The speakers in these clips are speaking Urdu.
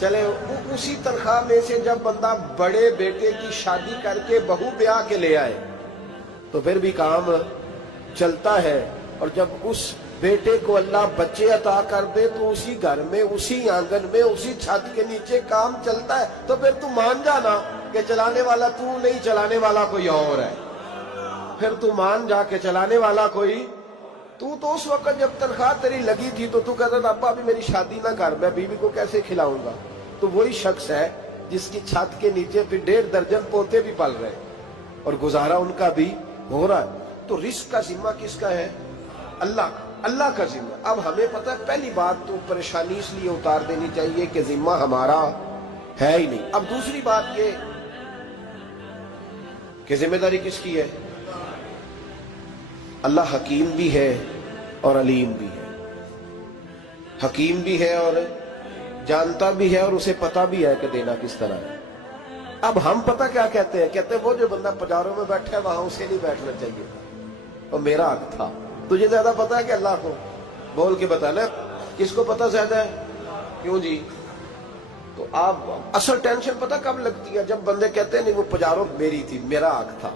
چلے اسی تنخواہ میں سے جب بندہ بڑے بیٹے کی شادی کر کے بہو بیاہ کے لے آئے تو پھر بھی کام چلتا ہے، اور جب اس بیٹے کو اللہ بچے عطا کر دے تو اسی گھر میں، اسی آنگن میں، اسی چھت کے نیچے کام چلتا ہے، تو پھر تو مان جانا کہ چلانے والا تو نہیں، چلانے والا کوئی اور ہے۔ پھر تو مان جا کے چلانے والا کوئی تو اس وقت جب تنخواہ تیری لگی تھی تو کہتا تھا ابا ابھی میری شادی نہ کر، میں بیوی کو کیسے کھلاؤں گا؟ تو وہی شخص ہے جس کی چھت کے نیچے پھر 1.5 درجن پوتے بھی پل رہے اور گزارا ان کا بھی ہو رہا ہے۔ تو رزق کا ذمہ کس کا ہے؟ اللہ کا، اللہ کا ذمہ۔ اب ہمیں پتہ ہے پہلی بات تو پریشانی اس لیے اتار دینی چاہیے کہ ذمہ ہمارا ہے ہی نہیں۔ اب دوسری بات یہ کہ ذمہ داری کس کی ہے؟ اللہ حکیم بھی ہے اور علیم بھی ہے، حکیم بھی ہے اور جانتا بھی ہے، اور اسے پتہ بھی ہے کہ دینا کس طرح ہے۔ اب ہم پتہ کیا کہتے ہیں؟ کہتے ہیں وہ جو بندہ پجاروں میں بیٹھا ہے وہاں اسے نہیں بیٹھنا چاہیے تھا، اور میرا حق تھا۔ تجھے زیادہ پتہ ہے کہ اللہ کو؟ بول کے بتانا کس کو پتہ زیادہ ہے؟ کیوں جی؟ تو آپ اصل ٹینشن پتہ کب لگتی ہے؟ جب بندے کہتے ہیں نہیں وہ پجاروں میری تھی، میرا حق تھا۔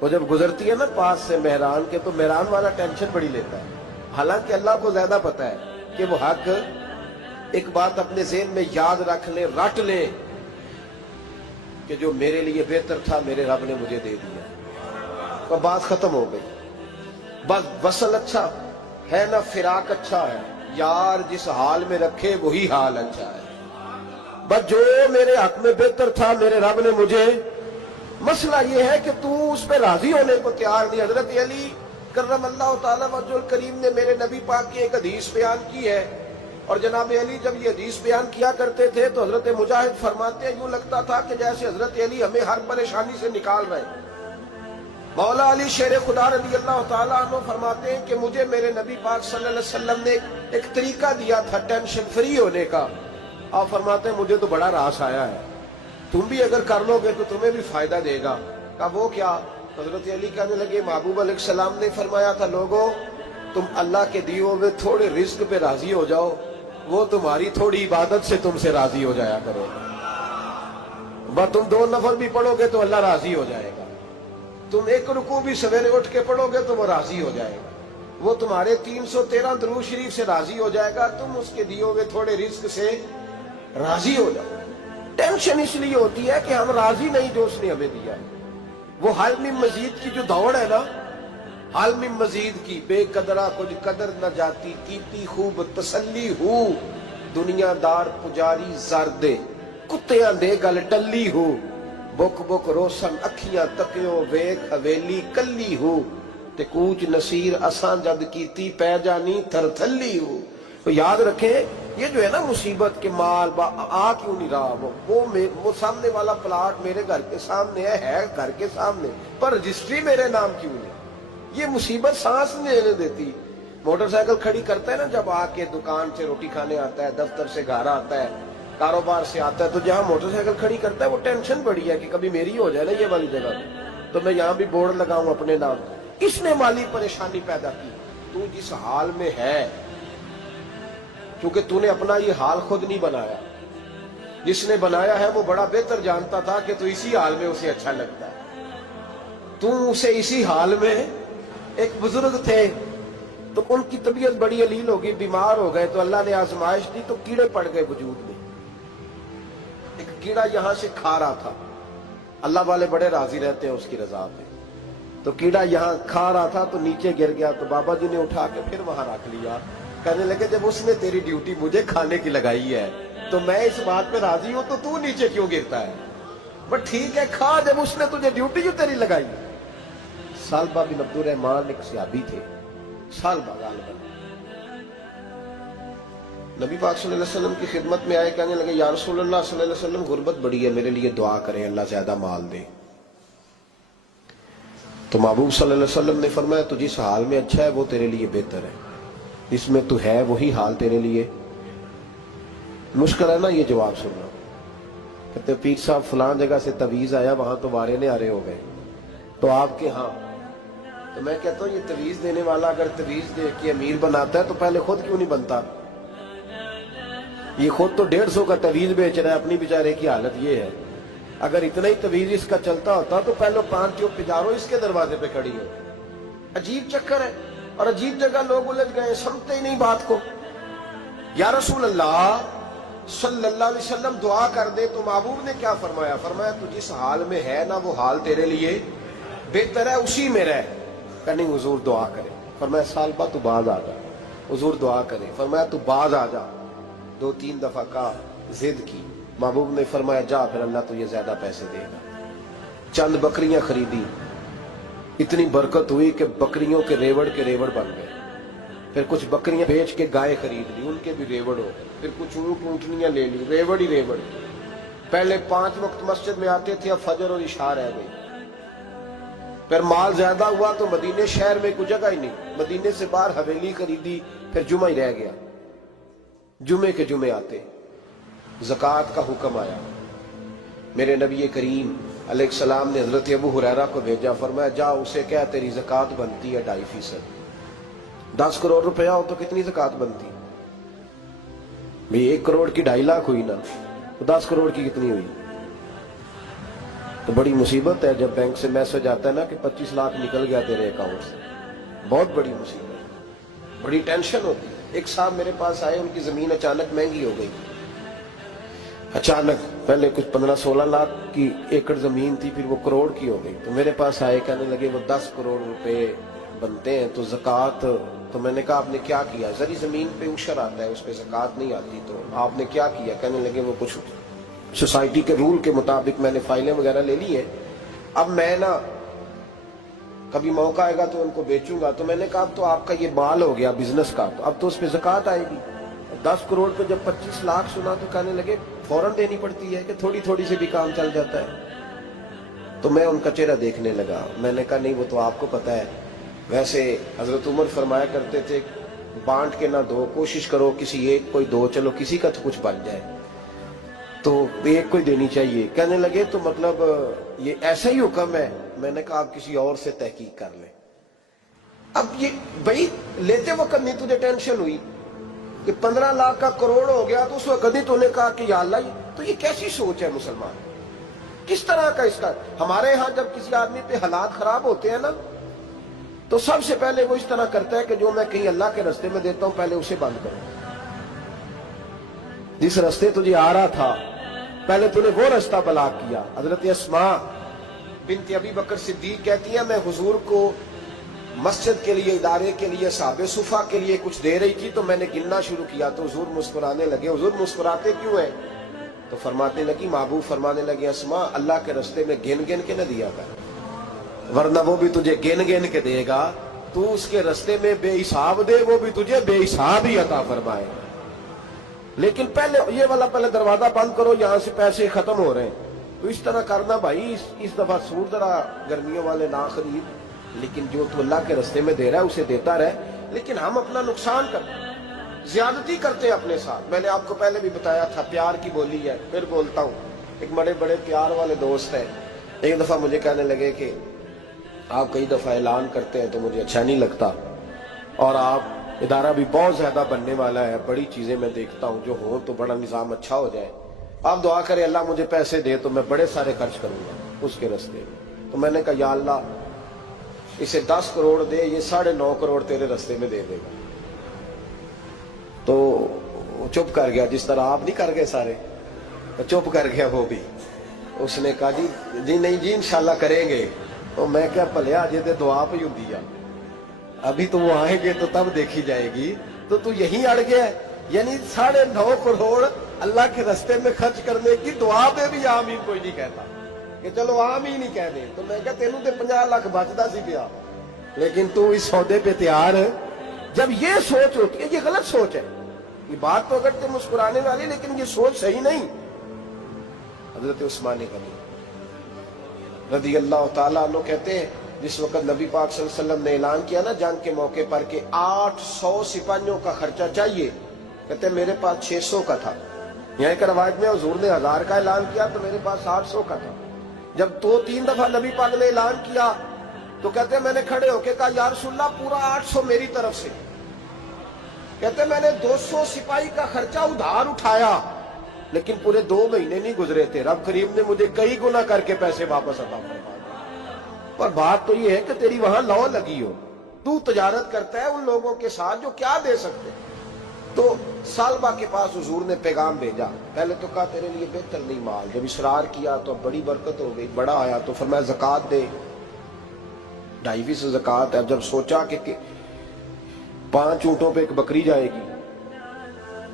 وہ جب گزرتی ہے نا پاس سے مہران کے تو مہران والا ٹینشن بڑی لیتا ہے، حالانکہ اللہ کو زیادہ پتہ ہے کہ وہ حق۔ ایک بات اپنے ذہن میں یاد رکھ لیں، رٹ لیں کہ جو میرے لیے بہتر تھا میرے رب نے مجھے دے دیا، تو بات ختم ہو گئی۔ بس وصل اچھا ہے نہ فراق اچھا ہے، یار جس حال میں رکھے وہی حال اچھا ہے۔ بس جو میرے حق میں بہتر تھا میرے رب نے مجھے، مسئلہ یہ ہے کہ تو اس پہ راضی ہونے کو تیار نہیں۔ حضرت علی کرم اللہ تعالیٰ وجہ الکریم نے میرے نبی پاک کی ایک حدیث بیان کی ہے، اور جناب علی جب یہ حدیث بیان کیا کرتے تھے تو حضرت مجاہد فرماتے ہیں یوں لگتا تھا کہ جیسے حضرت علی ہمیں ہر پریشانی سے نکال رہے ہیں۔ مولا علی شیر خدا رضی اللہ تعالیٰ عنہ فرماتے ہیں کہ مجھے میرے نبی پاک صلی اللہ علیہ وسلم نے ایک طریقہ دیا تھا ٹینشن فری ہونے کا۔ آپ فرماتے ہیں مجھے تو بڑا راس آیا ہے، تم بھی اگر کر لو گے تو تمہیں بھی فائدہ دے گا۔ کہا وہ کیا؟ حضرت علی کہنے لگے محبوب علیہ السلام نے فرمایا تھا لوگوں تم اللہ کے دیے ہوئے تھوڑے رزق پہ راضی ہو جاؤ، وہ تمہاری تھوڑی عبادت سے تم سے راضی ہو جایا کرو۔ بس تم 2 نفل بھی پڑھو گے تو اللہ راضی ہو جائے گا، تم 1 رکوع بھی سویرے اٹھ کے پڑھو گے تو وہ راضی ہو جائے گا، وہ تمہارے 313 درود شریف سے راضی ہو جائے گا، تم اس کے دیے ہوئے تھوڑے رزق سے راضی ہو جاؤ۔ ٹینشن اس لیے ہوتی ہے کہ ہم راضی نہیں جو اس نے ہمیں دیا ہے۔ وہ حل میں مزید کی جو دوڑ ہے نا، حل میں مزید کی، بے قدرہ کچھ قدر نہ جاتی، کیتی خوب تسلی ہو، دنیا دار پجاری زردے، کتیاں دے گل ٹلی ہو، بک بک روشن اکھیاں تکیو ویک حویلی کلی ہو، تے کوچ نصیر اساں جد کیتی پہ جانی تھر تھلی ہو۔ تو یاد رکھیں یہ جو ہے نا مصیبت کے مال آ کیوں نہیں رہا، وہ سامنے والا پلاٹ میرے گھر کے سامنے ہے گھر کے سامنے، پر رجسٹری میرے نام کیوں نہیں؟ یہ مصیبت سانس نہیں لینے دیتی۔ موٹر سائیکل کھڑی کرتا ہے نا جب آ کے دکان سے روٹی کھانے آتا ہے، دفتر سے گھر آتا ہے، کاروبار سے آتا ہے، تو جہاں موٹر سائیکل کھڑی کرتا ہے وہ ٹینشن بڑی ہے کہ کبھی میری ہو جائے نا یہ والی جگہ تو میں یہاں بھی بورڈ لگاؤں اپنے نام۔ اس نے مالی پریشانی پیدا کی۔ تو جس حال میں ہے، کیونکہ تو نے اپنا یہ حال خود نہیں بنایا، جس نے بنایا ہے وہ بڑا بہتر جانتا تھا کہ تو اسی حال میں اسے اچھا لگتا ہے۔ تو اسے اسی حال میں، ایک بزرگ تھے تو ان کی طبیعت بڑی علیل ہو گئی، بیمار ہو گئے، تو اللہ نے آزمائش دی تو کیڑے پڑ گئے وجود میں۔ ایک کیڑا یہاں سے کھا رہا تھا، اللہ والے بڑے راضی رہتے ہیں اس کی رضا میں، تو کیڑا یہاں کھا رہا تھا تو نیچے گر گیا، تو بابا جی نے اٹھا کے پھر وہاں رکھ لیا، کہنے لگے جب اس نے تیری ڈیوٹی مجھے کھانے کی لگائی ہے تو میں اس بات پہ راضی ہوں تو نیچے کیوں گرتا ہے؟ بس ٹھیک ہے کھا، جب اس نے تجھے ڈیوٹی جو تیری لگائی۔ سالبہ بن عبد الرحمن ایک صحابی تھے، سالبہ غالباً نبی پاک صلی اللہ علیہ وسلم کی خدمت میں آئے، کہنے لگے یا رسول اللہ صلی اللہ علیہ وسلم غربت بڑی ہے، میرے لیے دعا کریں اللہ زیادہ مال دے۔ تو محبوب صلی اللہ علیہ وسلم نے فرمایا تو جس حال میں اچھا ہے وہ تیرے لیے بہتر ہے، اس میں تو ہے وہی حال تیرے لیے۔ مشکل ہے نا یہ جواب سننا۔ کہتے پیر صاحب فلاں جگہ سے تویز آیا، وہاں تو وارے نے آرے ہو گئے، تو آپ کے ہاں؟ تو میں کہتا ہوں یہ تویز دینے والا اگر تویز دے کے امیر بناتا ہے تو پہلے خود کیوں نہیں بنتا؟ یہ خود تو 150 کا تویز بیچ رہا ہے، اپنی بیچارے کی حالت یہ ہے۔ اگر اتنا ہی تویز اس کا چلتا ہوتا تو پہلے 5 جو پجارو اس کے دروازے پہ کھڑی ہو۔ عجیب چکر ہے اور عجیب جگہ لوگ الجھ گئے، سمجھتے ہی نہیں بات کو۔ یا رسول اللہ صلی اللہ علیہ وسلم دعا کر دے تو محبوب نے کیا فرمایا؟ فرمایا تو جس حال میں ہے نا وہ حال تیرے لیے بہتر ہے، اسی میں رہ۔ کہ نہیں حضور دعا کرے۔ فرمایا سال بعد تو باز آ جا۔ حضور دعا کرے۔ فرمایا تو باز آ جا۔ 2-3 دفعہ کہا، ضد کی۔ محبوب نے فرمایا جا پھر اللہ تجھے زیادہ پیسے دے گا۔ چند بکریاں خریدی، اتنی برکت ہوئی کہ بکریوں کے ریوڑ بن گئے۔ پھر کچھ بکریاں بیچ کے گائے خرید لی، ان کے بھی ریوڑ ہو۔ پھر کچھ اونٹنیاں لے لی، ریوڑ ہی ریوڑ۔ پہلے 5 وقت مسجد میں آتے تھے، اب فجر اور عشاء رہ گئی۔ پھر مال زیادہ ہوا تو مدینے شہر میں کوئی جگہ ہی نہیں، مدینے سے باہر حویلی خریدی، پھر جمعہ ہی رہ گیا۔ جمعے کے جمعے آتے، زکوٰۃ کا حکم آیا۔ میرے نبی کریم علیہ السلام نے حضرت ابو ہریرہ کو بھیجا، فرمایا جا اسے کہہ تیری زکوٰۃ بنتی ہے 2.5%۔ 10 کروڑ روپیہ ہو تو کتنی زکوٰۃ بنتی؟ بھئی 1 کروڑ کی 2.5 لاکھ ہوئی نا، تو 10 کروڑ کی کتنی ہوئی؟ تو بڑی مصیبت ہے جب بینک سے میسج آتا ہے نا کہ 25 لاکھ نکل گیا تیرے اکاؤنٹ سے۔ بہت بڑی مصیبت، بڑی ٹینشن ہوتی ہے۔ ایک صاحب میرے پاس آئے، ان کی زمین اچانک مہنگی ہو گئی۔ اچانک پہلے کچھ 15-16 لاکھ کی ایکڑ زمین تھی، پھر وہ کروڑ کی ہو گئی۔ تو میرے پاس آئے، کہنے لگے وہ 10 کروڑ روپے بنتے ہیں تو زکوٰۃ، تو میں نے کہا آپ نے کیا کیا؟ زری زمین پہ عشر آتا ہے، اس پہ زکوٰۃ نہیں آتی، تو آپ نے کیا کیا؟ کہنے لگے وہ کچھ سوسائٹی کے رول کے مطابق میں نے فائلیں وغیرہ لے لی ہیں، اب میں نا کبھی موقع آئے گا تو ان کو بیچوں گا۔ تو میں نے کہا اب تو آپ کا یہ مال ہو گیا بزنس کا، تو اب تو اس پہ زکوٰۃ آئے گی۔ 10 کروڑ پہ جب 25 لاکھ سنا تو کہنے لگے فوراً دینی پڑتی ہے کہ تھوڑی تھوڑی سے بھی کام چل جاتا ہے؟ تو میں ان کا چہرہ دیکھنے لگا، میں نے کہا نہیں وہ تو آپ کو پتا ہے، ویسے حضرت عمر فرمایا کرتے تھے بانٹ کے نہ دو، کوشش کرو کسی ایک کوئی دو، چلو کسی کا تو کچھ بن جائے، تو ایک کوئی دینی چاہیے۔ کہنے لگے تو مطلب یہ ایسا ہی حکم ہے؟ میں نے کہا آپ کسی اور سے تحقیق کر لیں۔ اب یہ بھائی لیتے وقت نہیں تجھے ٹینشن ہوئی کہ 15 لاکھ کا کروڑ ہو گیا، تو اس وقت نہیں تو نے کہا کہ یا اللہ، تو یہ کیسی سوچ ہے مسلمان؟ کس طرح کا اس کا؟ ہمارے ہاں جب کسی آدمی پہ حالات خراب ہوتے ہیں نا تو سب سے پہلے وہ اس طرح کرتا ہے کہ جو میں کہیں اللہ کے رستے میں دیتا ہوں پہلے اسے بند کرو۔ جس رستے تجھے آ رہا تھا پہلے تو نے وہ رستہ بلاک کیا۔ حضرت اسماء بنت ابی بکر صدیق کہتی ہیں میں حضور کو مسجد کے لیے، ادارے کے لیے، صحابہ صفا کے لیے کچھ دے رہی تھی، تو میں نے گننا شروع کیا تو حضور مسکرانے لگے۔ حضور مسکراتے کیوں ہیں؟ تو فرمانے لگی، محبوب فرمانے لگے اسماء اللہ کے رستے میں گن گن کے نہ دیا کر، ورنہ وہ بھی تجھے گن گن کے دے گا۔ تو اس کے رستے میں بے حساب دے، وہ بھی تجھے بے حساب ہی عطا فرمائے گا۔ لیکن پہلے یہ والا پہلے دروازہ بند کرو، یہاں سے پیسے ختم ہو رہے ہیں۔ تو اس طرح کرنا بھائی، اس دفعہ سور ذرا گرمیوں والے نہ خرید، لیکن جو تو اللہ کے رستے میں دے رہا ہے اسے دیتا رہے۔ لیکن ہم اپنا نقصان کرتے، زیادتی کرتے اپنے ساتھ۔ میں نے آپ کو پہلے بھی بتایا تھا پیار کی بولی ہے، پھر بولتا ہوں۔ ایک بڑے بڑے پیار والے دوست ہیں، ایک دفعہ مجھے کہنے لگے کہ آپ کئی دفعہ اعلان کرتے ہیں تو مجھے اچھا نہیں لگتا، اور آپ ادارہ بھی بہت زیادہ بننے والا ہے، بڑی چیزیں میں دیکھتا ہوں جو ہوں تو بڑا نظام اچھا ہو جائے، آپ دعا کریں اللہ مجھے پیسے دے تو میں بڑے سارے خرچ کروں گا اس کے رستے میں۔ تو میں نے کہا یا اللہ اسے 10 کروڑ دے، یہ 9.5 کروڑ تیرے رستے میں دے دے گا۔ تو چپ کر گیا، جس طرح آپ نہیں کر گئے سارے، تو چپ کر گیا وہ بھی۔ اس نے کہا جی نہیں جی انشاءاللہ کریں گے۔ تو میں کیا پلیا جی تے دعا پہ ہوں دیا، ابھی تو وہ آئیں گے تو تب دیکھی جائے گی، تو یہیں اڑ گیا ہے۔ یعنی 9.5 کروڑ اللہ کے رستے میں خرچ کرنے کی دعا پہ بھی آمین کوئی نہیں کہتا کہ چلو آمین ہی کہہ دیں۔ تو میں کہا تینوں تے 50 لاکھ بچتا سی پیا، لیکن تو اس سودے پہ تیار ہے۔ جب یہ سوچ ہوتی ہے، یہ غلط سوچ ہے، یہ بات تو اگر تے مسکرانے والی، لیکن یہ سوچ صحیح نہیں۔ حضرت عثمان غنی رضی اللہ تعالیٰ عنہ کہتے ہیں جس وقت نبی پاک صلی اللہ علیہ وسلم نے اعلان کیا نا جنگ کے موقع پر کہ 800 سپاہیوں کا خرچہ چاہیے، کہتے ہیں میرے پاس 600 کا تھا۔ یہاں ایک روایت میں حضور نے 1000 کا اعلان کیا تو میرے پاس 800 کا تھا۔ جب 2-3 دفعہ نبی پاک نے اعلان کیا تو کہتے ہیں میں نے کھڑے ہو کے کہا یا رسول اللہ پورا 800 میری طرف سے۔ کہتے میں نے 200 سپاہی کا خرچہ ادھار اٹھایا لیکن پورے 2 مہینے نہیں گزرے تھے، رب کریم نے مجھے کئی گنا کر کے پیسے واپس عطا فرما دیے۔ پر بات تو یہ ہے کہ تیری وہاں لو لگی ہو، تو تجارت کرتا ہے ان لوگوں کے ساتھ جو کیا دے سکتے۔ تو سالبہ کے پاس حضور نے پیغام بھیجا، پہلے تو کہا تیرے لیے بہتر نہیں مال، جب اصرار کیا تو اب بڑی برکت ہو گئی، بڑا آیا تو فرمایا زکوٰۃ دے، 2.5 زکوٰۃ ہے۔ جب سوچا کہ 5 اونٹوں پہ ایک بکری جائے گی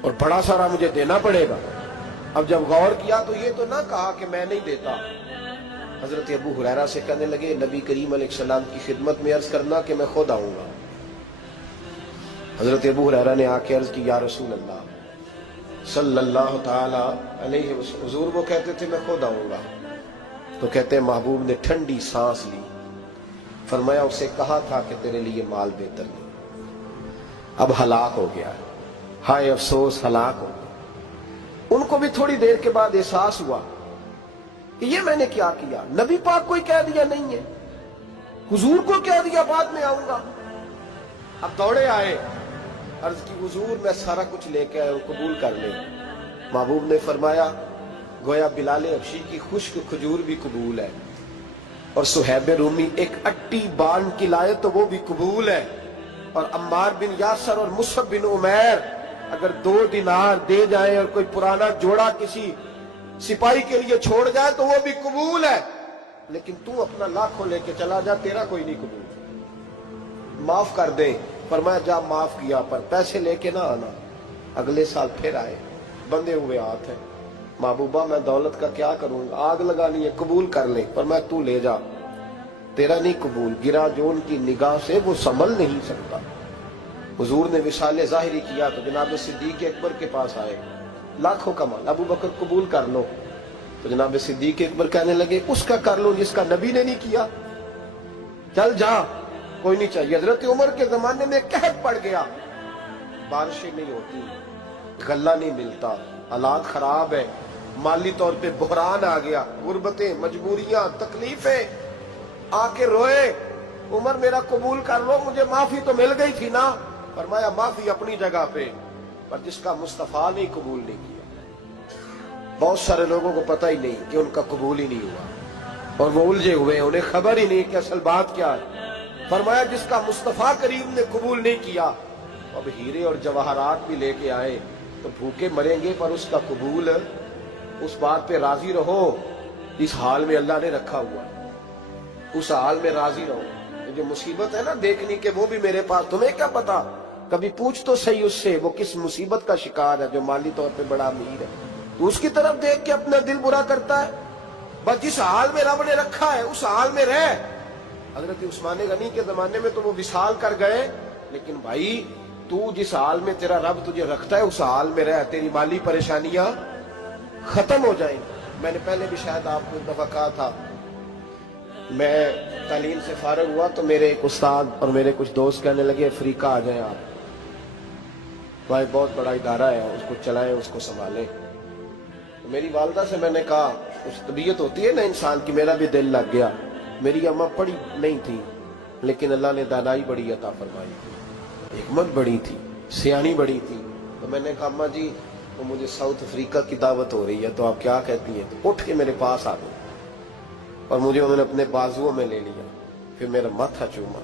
اور بڑا سارا مجھے دینا پڑے گا، اب جب غور کیا تو یہ تو نہ کہا کہ میں نہیں دیتا۔ حضرت ابو ہریرہ سے کہنے لگے نبی کریم علیہ السلام کی خدمت میں عرض کرنا کہ میں خود آؤں گا۔ حضرت ابو ہریرہ نے آ کے عرض کی یا رسول اللہ صلی اللہ تعالی علیہ وسلم، حضور وہ کہتے تھے میں خود آؤں گا، تو کہتے ہیں محبوب نے ٹھنڈی سانس لی، فرمایا اسے کہا تھا کہ تیرے لیے مال بہتر نہیں، اب ہلاک ہو گیا ہے، ہائے افسوس ہلاک ہو گیا۔ ان کو بھی تھوڑی دیر کے بعد احساس ہوا کہ یہ میں نے کیا کیا، نبی پاک کو ہی کہہ دیا نہیں ہے، حضور کو کہہ دیا بعد میں آؤں گا۔ اب دوڑے آئے، عرض کی حضور میں سارا کچھ لے کے آیا ہوں، قبول کر لیں۔ محبوب نے فرمایا گویا بلال حبشی کی خشک کھجور بھی قبول ہے، اور صہیب رومی ایک اٹی بان کی لائے تو وہ بھی قبول ہے، اور عمار بن یاسر اور مصعب بن عمیر اگر 2 دینار دے جائیں اور کوئی پرانا جوڑا کسی سپاہی کے لیے چھوڑ جائے تو وہ بھی قبول ہے، لیکن تو اپنا لاکھوں لے کے چلا جا، تیرا کوئی نہیں قبول، معاف کر دے۔ فرمایا جا معاف کیا، پر پیسے لے کے نہ آنا۔ اگلے سال پھر آئے، بندے ہوئے ہاتھ ہیں، محبوبہ میں دولت کا کیا کروں گا، آگ لگانی ہے، قبول کر لیں۔ فرمایا تو لے جا، تیرا نہیں قبول، گرا جو ان کی نگاہ سے وہ سنبھل نہیں سکتا۔ حضور نے وصال ظاہری کیا تو جناب صدیق اکبر کے پاس آئے، لاکھوں کا مال، ابو بکر قبول کر لو، تو جناب صدیق اکبر کہنے لگے اس کا کر لو جس کا نبی نے نہیں کیا، چل جا کوئی نہیں چاہیے۔ حضرت عمر کے زمانے میں قحط پڑ گیا، بارشیں نہیں ہوتی، غلہ نہیں ملتا، حالات خراب ہے، مالی طور پہ بحران آ گیا، غربتیں، مجبوریاں، تکلیفیں، آ کے روئے، عمر میرا قبول کر لو، مجھے معافی تو مل گئی تھی نا۔ فرمایا معافی اپنی جگہ پہ، پر جس کا مصطفیٰ نے قبول نہیں کیا۔ بہت سارے لوگوں کو پتہ ہی نہیں کہ ان کا قبول ہی نہیں ہوا، اور وہ الجھے ہوئے، انہیں خبر ہی نہیں کہ اصل بات کیا ہے۔ فرمایا جس کا مصطفیٰ کریم نے قبول نہیں کیا، اب ہیرے اور جواہرات بھی لے کے آئے تو بھوکے مریں گے، پر اس کا قبول، اس بات پہ راضی رہو اس حال میں اللہ نے رکھا ہوا، اس حال میں راضی رہو۔ یہ جو مصیبت ہے نا دیکھنی کہ وہ بھی میرے پاس، تمہیں کیا پتا، کبھی پوچھ تو صحیح اس سے وہ کس مصیبت کا شکار ہے، جو مالی طور پہ بڑا امیر ہے، تو اس کی طرف دیکھ کے اپنا دل برا کرتا ہے۔ بس جس حال میں رب نے رکھا ہے اس حال میں رہ۔ حضرت عثمان غنی کے زمانے میں تو وہ وصال کر گئے، لیکن بھائی تو جس حال میں تیرا رب تجھے رکھتا ہے اس حال میں رہ، تیری مالی پریشانیاں ختم ہو جائیں۔ میں نے پہلے بھی شاید آپ کو ایک دفعہ کہا تھا، میں تعلیم سے فارغ ہوا تو میرے ایک استاد اور میرے کچھ دوست کہنے لگے افریقہ آ جائیں آپ، بھائی بہت بڑا ادارہ ہے، اس کو چلائیں، اس کو سنبھالیں۔ میری والدہ سے میں نے کہا، اس طبیعت ہوتی ہے نا انسان کی، میرا بھی دل لگ گیا۔ میری اماں پڑھی نہیں تھی لیکن اللہ نے دانائی بڑی عطا فرمائی، حکمت بڑی تھی، سیانی بڑی تھی۔ تو میں نے کہا اماں جی تو مجھے ساؤتھ افریقہ کی دعوت ہو رہی ہے تو آپ کیا کہتی ہیں؟ تو اٹھ کے میرے پاس آ گئے اور مجھے انہوں نے اپنے بازوؤں میں لے لیا، پھر میرا ماتھا چوما،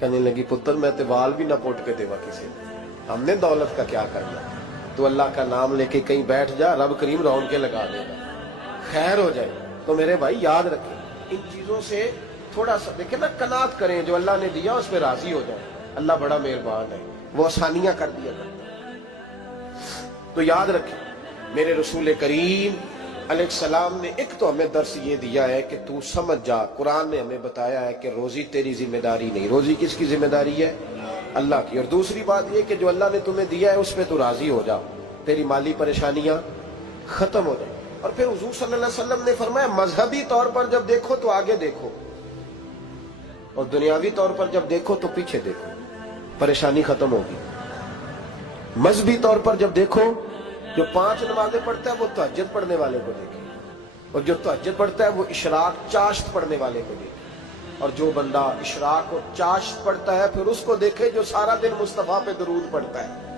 کہنے لگی پتر میں تے وال بھی نہ پوٹ کے دیوا کسی نے، ہم نے دولت کا کیا کرنا، تو اللہ کا نام لے کے کہیں بیٹھ جا، رب کریم رون کے لگا دے گا، خیر ہو جائے۔ تو میرے بھائی یاد رکھیں ان چیزوں سے تھوڑا سا دیکھیں نا، قناعت کریں، جو اللہ نے دیا اس پہ راضی ہو جائیں، اللہ بڑا مہربان ہے، وہ آسانیاں کر دیا کرتا ہے۔ تو یاد رکھیں میرے رسول کریم علیہ السلام نے ایک تو ہمیں درس یہ دیا ہے کہ تو سمجھ جا، قرآن نے ہمیں بتایا ہے کہ روزی تیری ذمہ داری نہیں، روزی کس کی ذمہ داری ہے؟ اللہ کی۔ اور دوسری بات یہ کہ جو اللہ نے تمہیں دیا ہے اس پہ تو راضی ہو جا، تیری مالی پریشانیاں ختم ہو جائیں۔ اور پھر حضور صلی اللہ علیہ وسلم نے فرمایا مذہبی طور پر جب دیکھو تو آگے دیکھو، اور دنیاوی طور پر جب دیکھو تو پیچھے دیکھو، پریشانی ختم ہوگی۔ مذہبی طور پر جب دیکھو، جو 5 نمازیں پڑھتا ہے وہ تہجد پڑھنے والے کو دیکھے، اور جو تہجد پڑھتا ہے وہ اشراق چاشت پڑھنے والے کو دیکھے، اور جو بندہ اشراق اور چاشت پڑھتا ہے پھر اس کو دیکھے جو سارا دن مصطفیٰ پہ درود پڑھتا ہے۔